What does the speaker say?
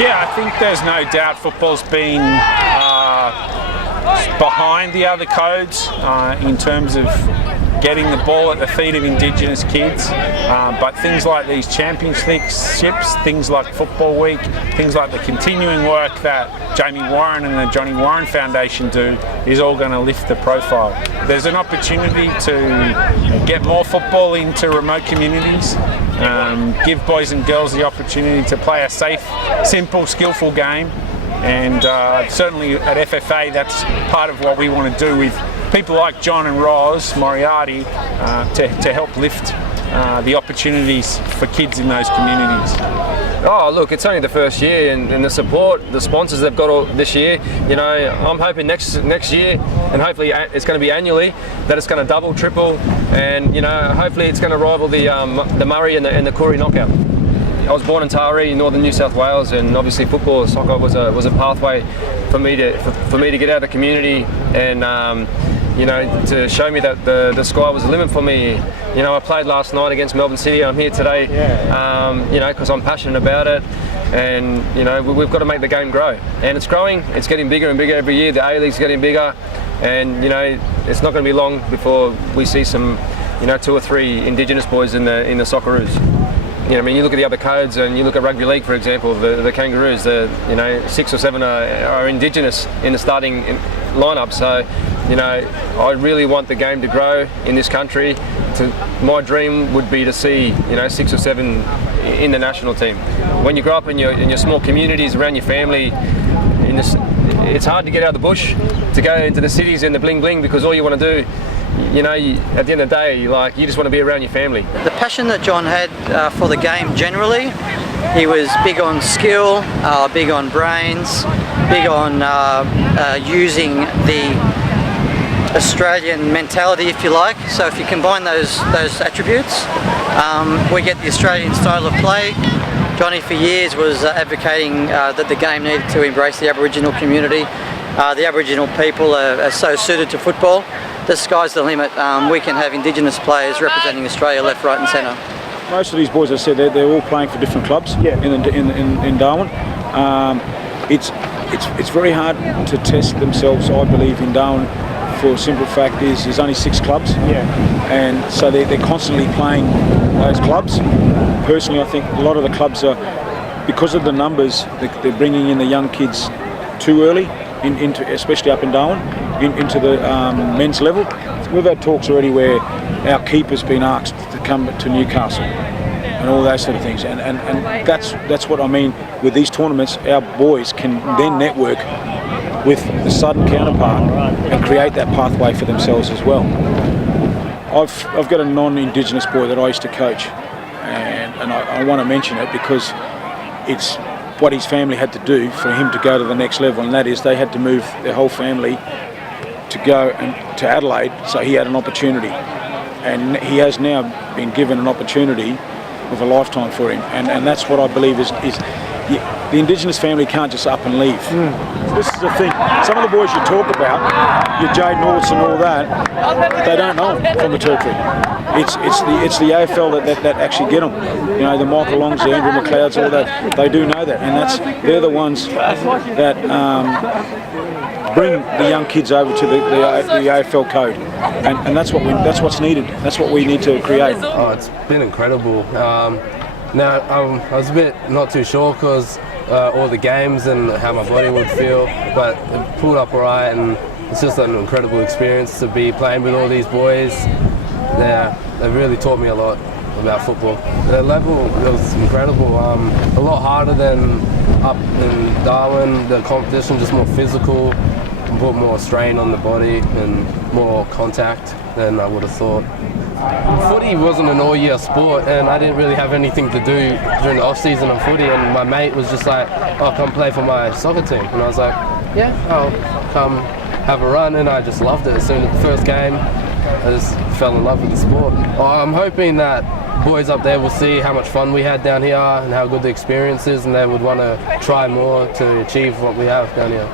Yeah, I think there's no doubt football's been behind the other codes in terms of getting the ball at the feet of Indigenous kids, but things like these championships, things like Football Week, things like the continuing work that Jamie Warren and the Johnny Warren Foundation do is all going to lift the profile. There's an opportunity to get more football into remote communities, give boys and girls the opportunity to play a safe, simple, skillful game, and certainly at FFA that's part of what we want to do with people like John and Roz Moriarty to help lift the opportunities for kids in those communities. Oh, look, it's only the first year, and the support, the sponsors they've got all this year, you know, I'm hoping next year, and hopefully it's going to be annually, that it's going to double, triple, and you know, hopefully it's going to rival the Murray and the Koori knockout. I was born in Taree, northern New South Wales, and obviously football, soccer was a pathway for me to get out of the community and you know, to show me that the sky was the limit for me. You know, I played last night against Melbourne City. I'm here today, you know, because I'm passionate about it, and you know, we've got to make the game grow, and it's growing. It's getting bigger and bigger every year. The A-League's getting bigger, and you know, it's not going to be long before we see some, you know, 2 or 3 Indigenous boys in the Socceroos. You know, I mean, you look at the other codes, and you look at rugby league, for example, the Kangaroos. You know, 6 or 7 are Indigenous in the starting lineup. So, you know, I really want the game to grow in this country. My dream would be to see, you know, 6 or 7 in the national team. When you grow up in your small communities around your family, it's hard to get out of the bush to go into the cities and the bling bling, because all you want to do, you know, at the end of the day, like, you just want to be around your family. The passion that John had for the game generally, he was big on skill, big on brains, big on using the Australian mentality, if you like. So if you combine those attributes, we get the Australian style of play. Johnny for years was advocating that the game needed to embrace the Aboriginal community. The Aboriginal people are so suited to football. The sky's the limit. We can have Indigenous players representing Australia left, right and centre. Most of these boys, as I said, they're all playing for different clubs in Darwin. It's very hard to test themselves, I believe, in Darwin, for a simple fact is there's only 6 clubs, and so they're constantly playing those clubs. Personally, I think a lot of the clubs are, because of the numbers, they're bringing in the young kids too early, into especially up in Darwin, into the men's level. We've had talks already where our keeper's been asked to come to Newcastle and all those sort of things, and that's what I mean with these tournaments. Our boys can then network with the southern counterpart and create that pathway for themselves as well. I've got a non-Indigenous boy that I used to coach, and I want to mention it because it's what his family had to do for him to go to the next level, and that is they had to move their whole family to go to Adelaide, so he had an opportunity, and he has now been given an opportunity of a lifetime for him, and that's what I believe is the Indigenous family can't just up and leave. This is the thing. Some of the boys you talk about, your Jade Norths and all that, they don't know from the territory. It's the AFL that actually get them. You know, the Michael Longs, the Andrew McLeods, all that. They do know that, and they're the ones that bring the young kids over to the AFL code, and that's what's needed. That's what we need to create. Oh, it's been incredible. Now, I was a bit not too sure because all the games and how my body would feel, but it pulled up alright, and it's just an incredible experience to be playing with all these boys. They really taught me a lot about football. The level was incredible, a lot harder than up in Darwin. The competition just more physical, put more strain on the body and more contact than I would have thought. Footy wasn't an all-year sport, and I didn't really have anything to do during the off-season of footy, and my mate was just like, "Oh, come play for my soccer team," and I was like, "Yeah, I'll come have a run," and I just loved it. As soon as the first game, I just fell in love with the sport. I'm hoping that boys up there will see how much fun we had down here and how good the experience is, and they would want to try more to achieve what we have down here.